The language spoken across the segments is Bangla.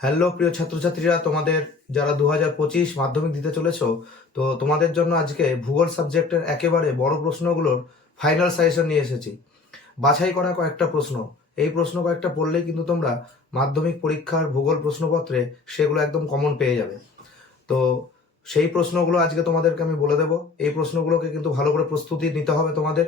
হ্যালো প্রিয় ছাত্রছাত্রীরা, তোমাদের যারা দু হাজার পঁচিশ মাধ্যমিক দিতে চলেছ, তো তোমাদের জন্য আজকে ভূগোল সাবজেক্টের একেবারে বড় প্রশ্নগুলোর ফাইনাল সাজেশন নিয়ে এসেছি। বাছাই করা কয়েকটা প্রশ্ন। এই প্রশ্ন কয়েকটা পড়লেই কিন্তু তোমরা মাধ্যমিক পরীক্ষার ভূগোল প্রশ্নপত্রে সেগুলো একদম কমন পেয়ে যাবে। তো সেই প্রশ্নগুলো আজকে তোমাদেরকে আমি বলে দেবো। এই প্রশ্নগুলোকে কিন্তু ভালো করে প্রস্তুতি নিতে হবে তোমাদের।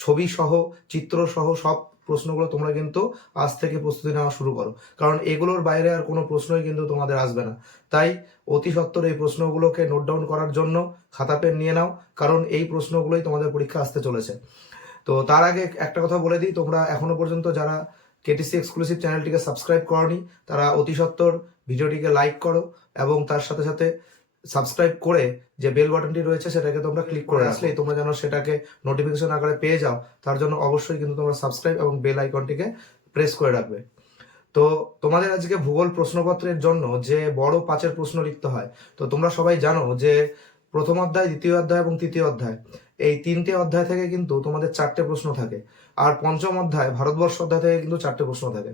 ছবি সহ, চিত্র সহ সব প্রশ্নগুলো তোমরা কিন্তু আজ থেকে প্রস্তুতি নেওয়া শুরু করো। কারণ এগুলোর বাইরে আর কোনো প্রশ্নই কিন্তু তোমাদের আসবে না। তাই অতি সত্বর এই প্রশ্নগুলোকে নোট ডাউন করার জন্য খাতা পেন নিয়ে নাও, কারণ এই প্রশ্নগুলোই তোমাদের পরীক্ষা আসতে চলেছে। তো তার আগে একটা কথা বলে দিই, তোমরা এখনও পর্যন্ত যারা কেটিসি এক্সক্লুসিভ চ্যানেলটিকে সাবস্ক্রাইব করনি, তারা অতি সত্বর ভিডিওটিকে লাইক করো এবং তার সাথে সাথে সাবস্ক্রাইব করে যে বেল বাটনটি রয়েছে সেটাকে তোমরা ক্লিক করে আসলেই তোমরা যেন সেটাকে নোটিফিকেশন আকারে পেয়ে যাও তার জন্য অবশ্যই কিন্তু তোমরা সাবস্ক্রাইব এবং বেল আইকনটিকে প্রেস করে রাখবে। তো তোমাদের আজকে ভূগোল প্রশ্নপত্রের জন্য যে বড় পাঁচের প্রশ্ন লিখতে হয় তো তোমরা সবাই জানো যে প্রথম অধ্যায় দ্বিতীয় অধ্যায় এবং তৃতীয় অধ্যায় এই তিনটে অধ্যায় থেকে কিন্তু তোমাদের চারটে প্রশ্ন থাকে আর পঞ্চম অধ্যায় ভারতবর্ষ অধ্যায় থেকে কিন্তু চারটে প্রশ্ন থাকে।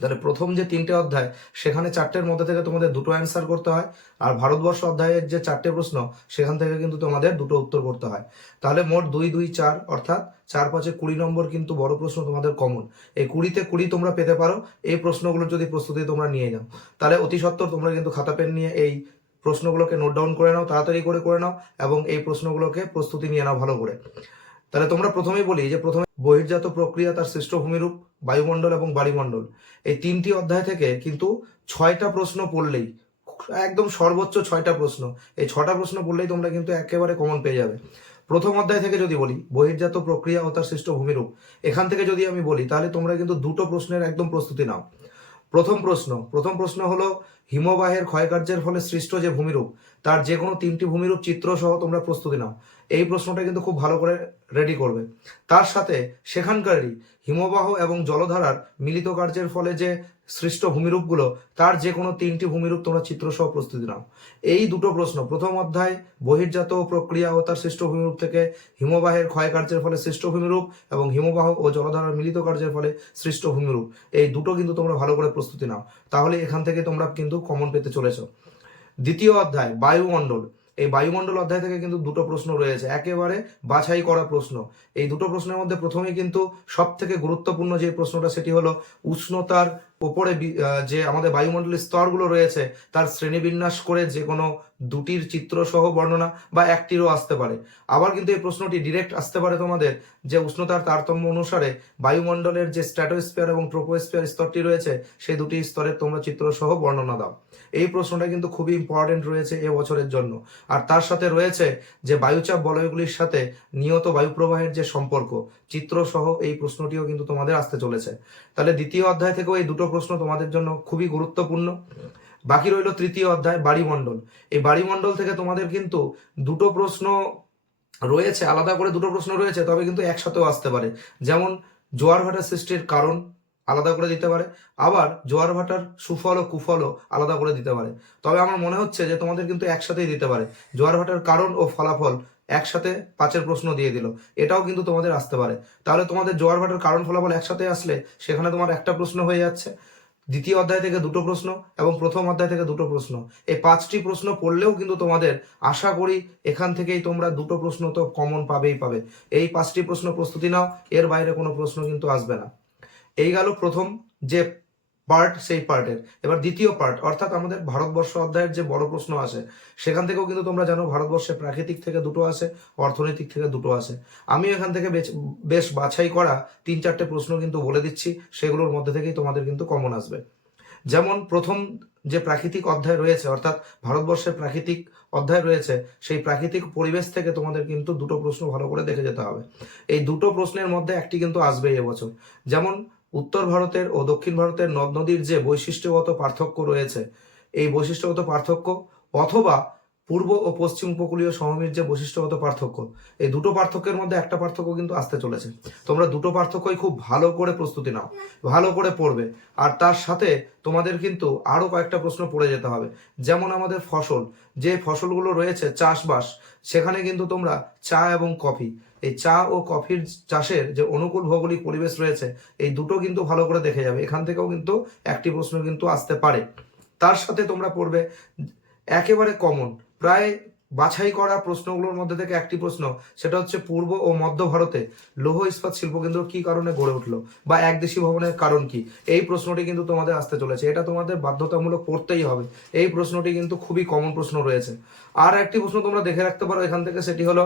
তাহলে প্রথম যে তিনটে অধ্যায়, সেখানে চারটের মধ্যে থেকে তোমাদের দুটো অ্যান্সার করতে হয়, আর ভারতবর্ষ অধ্যায়ের যে চারটে প্রশ্ন, সেখান থেকে কিন্তু তোমাদের দুটো উত্তর করতে হয়। তাহলে মোট দুই দুই, চার, অর্থাৎ চার পাঁচে কুড়ি নম্বর কিন্তু বড় প্রশ্ন তোমাদের কমন এই কুড়িতে কুড়ি তোমরা পেতে পারো, এই প্রশ্নগুলো যদি প্রস্তুতি তোমরা নিয়ে নাও। তাহলে অতি সত্বর তোমরা কিন্তু খাতা, পেন নিয়ে এই প্রশ্নগুলোকে নোট ডাউন করে নাও, তাড়াতাড়ি করে করে নাও, এবং এই প্রশ্নগুলোকে প্রস্তুতি নিয়ে নাও ভালো করে। তাহলে তোমরা প্রথমেই বলি যে প্রথমে বহির্জাত প্রক্রিয়া তার সৃষ্ট ভূমিরূপ বায়ুমণ্ডল এবং বাড়িমণ্ডল। এই তিনটি অধ্যায় থেকে কিন্তু ছয়টা প্রশ্ন পড়লেই, একদম সর্বোচ্চ ছয়টা প্রশ্ন। এই ছটা প্রশ্ন পড়লেই তোমরা কিন্তু একেবারে কমন পেয়ে যাবে। প্রথম অধ্যায় থেকে যদি বলি, বহির্জাত প্রক্রিয়া ও তার সৃষ্ট ভূমিরূপ, এখান থেকে যদি আমি বলি, তাহলে তোমরা কিন্তু দুটো প্রশ্নের একদম প্রস্তুতি নাও। প্রথম প্রশ্ন প্রথম প্রশ্ন হলো, হিমবাহের ক্ষয়কার্যের ফলে সৃষ্ট যে ভূমিরূপ, তার যে কোনো তিনটি ভূমিরূপ চিত্র সহ তোমরা প্রস্তুতি নাও। এই প্রশ্নটা কিন্তু খুব ভালো করে রেডি করবে। তার সাথে সেখানকারই হিমবাহ এবং জলধারার মিলিত কার্যের ফলে যে সৃষ্ট ভূমিরূপগুলো, তার যে কোনো তিনটি ভূমিরূপ তোমরা চিত্রসহ প্রস্তুতি নাও। এই দুটো প্রশ্ন, প্রথম অধ্যায়, বহির্জাত প্রক্রিয়া ও তার সৃষ্ট ভূমিরূপ থেকে হিমবাহের ক্ষয়কার্যের ফলে সৃষ্ট ভূমিরূপ এবং হিমবাহ ও জলধারার মিলিত কার্যের ফলে সৃষ্ট ভূমিরূপ। এই দুটো কিন্তু তোমরা ভালো করে প্রস্তুতি নাও। তাহলে এখান থেকে তোমরা কিন্তু কমন পেতে চলেছো। দ্বিতীয় অধ্যায়, বায়ুমণ্ডল। এই বায়ুমণ্ডল অধ্যায় থেকে কিন্তু দুটো প্রশ্ন রয়েছে। একেবারে বাছাই করা প্রশ্ন। এই দুটো প্রশ্নের মধ্যে প্রথমেই কিন্তু সব থেকে গুরুত্বপূর্ণ যে প্রশ্নটা, সেটি হলো উষ্ণতার ওপরে যে আমাদের বায়ুমণ্ডলের স্তরগুলো রয়েছে, তার শ্রেণীবিন্যাস করে যে কোনো দুটির চিত্র সহ বর্ণনা বা একটিরও আসতে পারে। আবার কিন্তু এই প্রশ্নটি ডিরেক্ট আসতে পারে তোমাদের যে উষ্ণতার তারতম্য অনুসারে বায়ুমণ্ডলের যে স্ট্র্যাটোস্ফিয়ার এবং ট্রোপোস্ফিয়ার স্তরটি রয়েছে, সেই দুটি স্তরের তোমরা চিত্র সহ বর্ণনা দাও। এই প্রশ্নটা কিন্তু খুবই ইম্পর্টেন্ট রয়েছে এ বছরের জন্য। আর তার সাথে রয়েছে যে বায়ুচাপ বলয়গুলির সাথে নিয়ত বায়ুপ্রবাহের যে সম্পর্ক চিত্র সহ এই প্রশ্নটিও কিন্তু তোমাদের আসতে চলেছে। তাহলে দ্বিতীয় অধ্যায় থেকেও এই দুটো প্রশ্ন তোমাদের জন্য খুবই গুরুত্বপূর্ণ। বাকি রইল তৃতীয় অধ্যায়, বাড়িমণ্ডল। এই বাড়িমণ্ডল থেকে তোমাদের কিন্তু দুটো প্রশ্ন রয়েছে, আলাদা করে দুটো প্রশ্ন রয়েছে, তবে কিন্তু একসাথেও আসতে পারে। যেমন, জোয়ার ভাটার সৃষ্টির কারণ আলাদা করে দিতে পারে, আবার জোয়ার ভাটার সুফল ও কুফলও আলাদা করে দিতে পারে। তবে আমার মনে হচ্ছে যে তোমাদের কিন্তু একসাথেই দিতে পারে। জোয়ার ভাটার কারণ ও ফলাফল একসাথে পাঁচের প্রশ্ন দিয়ে দিল। এটাও কিন্তু তোমাদের আসতে পারে। তাহলে তোমাদের জোয়ার ভাটার কারণ ফলাফল একসাথে আসলে সেখানে তোমার একটা প্রশ্ন হয়ে যাচ্ছে। দ্বিতীয় অধ্যায় থেকে দুটো প্রশ্ন এবং প্রথম অধ্যায় থেকে দুটো প্রশ্ন। এই পাঁচটি প্রশ্ন পড়লেও কিন্তু তোমাদের আশা করি এখান থেকেই তোমরা দুটো প্রশ্ন তো কমন পাবেই পাবে। এই পাঁচটি প্রশ্ন প্রস্তুতি নাও, এর বাইরে কোনো প্রশ্ন কিন্তু আসবে না। এই গেল প্রথম যে পার্ট সেই পার্টের এবার দ্বিতীয় পার্ট অর্থাৎ আমাদের ভারতবর্ষ অধ্যায়ের যে বড় প্রশ্ন আছে, সেখান থেকেও কিন্তু তোমরা জানো ভারতবর্ষে প্রাকৃতিক থেকে দুটো আসে অর্থনৈতিক থেকে দুটো আসে আমি এখান থেকে বেশ বাছাই করা তিন চারটে প্রশ্ন কিন্তু বলে দিচ্ছি, সেগুলোর মধ্যে থেকেই তোমাদের কিন্তু কমন আসবে। যেমন প্রথম যে প্রাকৃতিক অধ্যায় রয়েছে, অর্থাৎ ভারতবর্ষের প্রাকৃতিক অধ্যায় রয়েছে, সেই প্রাকৃতিক পরিবেশ থেকে তোমাদের কিন্তু দুটো প্রশ্ন ভালো করে দেখে যেতে হবে। এই দুটো প্রশ্নের মধ্যে একটি কিন্তু আসবে এবছর। যেমন উত্তর ভারতের ও দক্ষিণ ভারতের নদ নদীর যে বৈশিষ্ট্যগত পার্থক্য রয়েছে, এই বৈশিষ্ট্যগত পার্থক্য অথবা পূর্ব ও পশ্চিম উপকূলীয় সমভূমির যে বৈশিষ্ট্যগত পার্থক্য, এই দুটো পার্থক্যের মধ্যে একটা পার্থক্য কিন্তু আসতে চলেছে। তোমরা দুটো পার্থক্যই খুব ভালো করে প্রস্তুতি নাও, ভালো করে পড়বে। আর তার সাথে তোমাদের কিন্তু আরও কয়েকটা প্রশ্ন পড়ে যেতে হবে। যেমন আমাদের ফসল, যে ফসলগুলো রয়েছে চাষবাস, সেখানে কিন্তু তোমরা চা এবং কফি এই চা ও কফির চাষের যে অনুকূল ভৌগোলিক পরিবেশ রয়েছে, এই দুটো কিন্তু ভালো করে দেখে যাবে। এখান থেকেও কিন্তু একটি প্রশ্ন কিন্তু আসতে পারে। তার সাথে তোমরা পড়বে, একেবারে কমন, প্রায় বাছাই করা প্রশ্নগুলোর মধ্যে থেকে একটি প্রশ্ন, সেটা হচ্ছে পূর্ব ও মধ্য ভারতে লৌহ ইস্পাত শিল্প শিল্পকেন্দ্র কি কারণে গড়ে উঠল বা একদেশী ভবনের কারণ কি? এই প্রশ্নটি কিন্তু তোমাদের আসতে চলেছে। এটা তোমাদের বাধ্যতামূলক পড়তেই হবে। এই প্রশ্নটি কিন্তু খুবই কমন প্রশ্ন রয়েছে। আর একটি প্রশ্ন তোমরা দেখে রাখতে পারো এখান থেকে, সেটি হলো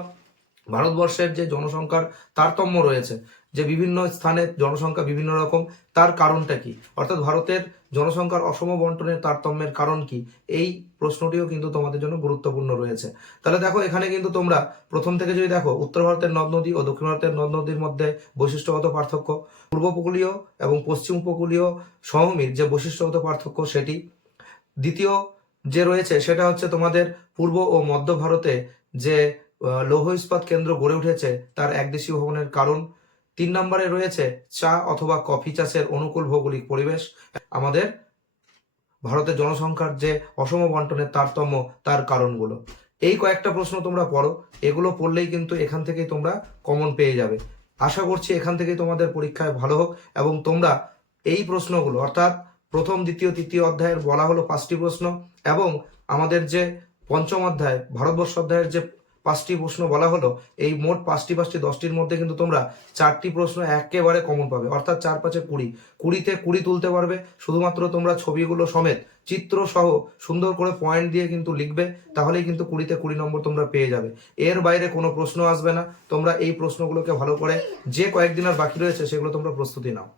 ভারতবর্ষের যে জনসংখ্যার তারতম্য রয়েছে, যে বিভিন্ন স্থানে জনসংখ্যা বিভিন্ন রকম, তার কারণটা কি? অর্থাৎ ভারতের জনসংখ্যার অসম বন্টনের তারতম্যের কারণ কি? এই প্রশ্নটিও কিন্তু তোমাদের জন্য গুরুত্বপূর্ণ রয়েছে। তাহলে দেখো, এখানে কিন্তু তোমরা প্রথম থেকে যদি দেখো, উত্তর ভারতের নদ নদী ও দক্ষিণ ভারতের নদ নদীর মধ্যে বৈশিষ্ট্যগত পার্থক্য, পূর্ব উপকূলীয় এবং পশ্চিম উপকূলীয় সমভূমির যে বৈশিষ্ট্যগত পার্থক্য সেটি, দ্বিতীয় যে রয়েছে সেটা হচ্ছে তোমাদের পূর্ব ও মধ্য ভারতে যে লৌহ ইস্পাত কেন্দ্র গড়ে উঠেছে তার একদেশীয় ভবনের কারণ। তিন নম্বরে রয়েছে চা অথবা কফি চাষের অনুকূল ভৌগোলিক পরিবেশ। আমাদের ভারতের জনসংখ্যার যে অসম বন্টনের তারতম্য, তার কারণগুলো। এই কয়েকটা প্রশ্ন তোমরা পড়ো, এগুলো পড়লেই কিন্তু এখান থেকেই তোমরা কমন পেয়ে যাবে। আশা করছি এখান থেকেই তোমাদের পরীক্ষায় ভালো হোক এবং তোমরা এই প্রশ্নগুলো, অর্থাৎ প্রথম, দ্বিতীয়, তৃতীয় অধ্যায়ের বলা হলো পাঁচটি প্রশ্ন এবং আমাদের যে পঞ্চম অধ্যায়, ভারতবর্ষ অধ্যায়ের যে পাঁচটি প্রশ্ন বলা হলো, এই মোট পাঁচটি পাঁচটি দশটির মধ্যে কিন্তু তোমরা চারটি প্রশ্ন একেবারে কমন পাবে, অর্থাৎ চার পাঁচে কুড়ি। কুড়িতে কুড়ি তুলতে পারবে, শুধুমাত্র তোমরা ছবিগুলো সমেত চিত্র সহ সুন্দর করে পয়েন্ট দিয়ে কিন্তু লিখবে, তাহলেই কিন্তু কুড়িতে কুড়ি নম্বর তোমরা পেয়ে যাবে। এর বাইরে কোনো প্রশ্ন আসবে না, তোমরা এই প্রশ্নগুলোকে ভালো করে যে কয়েকদিন আর বাকি রয়েছে সেগুলো তোমরা প্রস্তুতি নাও।